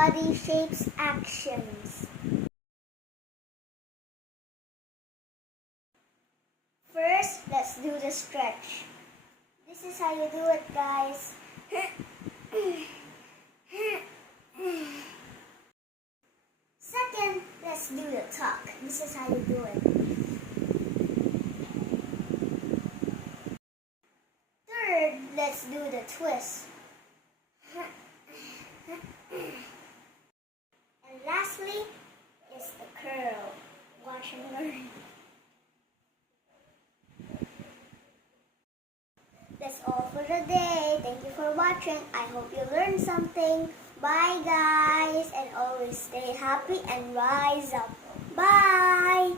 body shapes actions. First, let's do the stretch. This is how you do it, guys. Second, let's do the tuck. This is how you do it. Third, let's do the twist. And lastly is the curl. Watch and learn. That's all for the day. Thank you for watching. I hope you learned something. Bye guys, and always stay happy and rise up. Bye!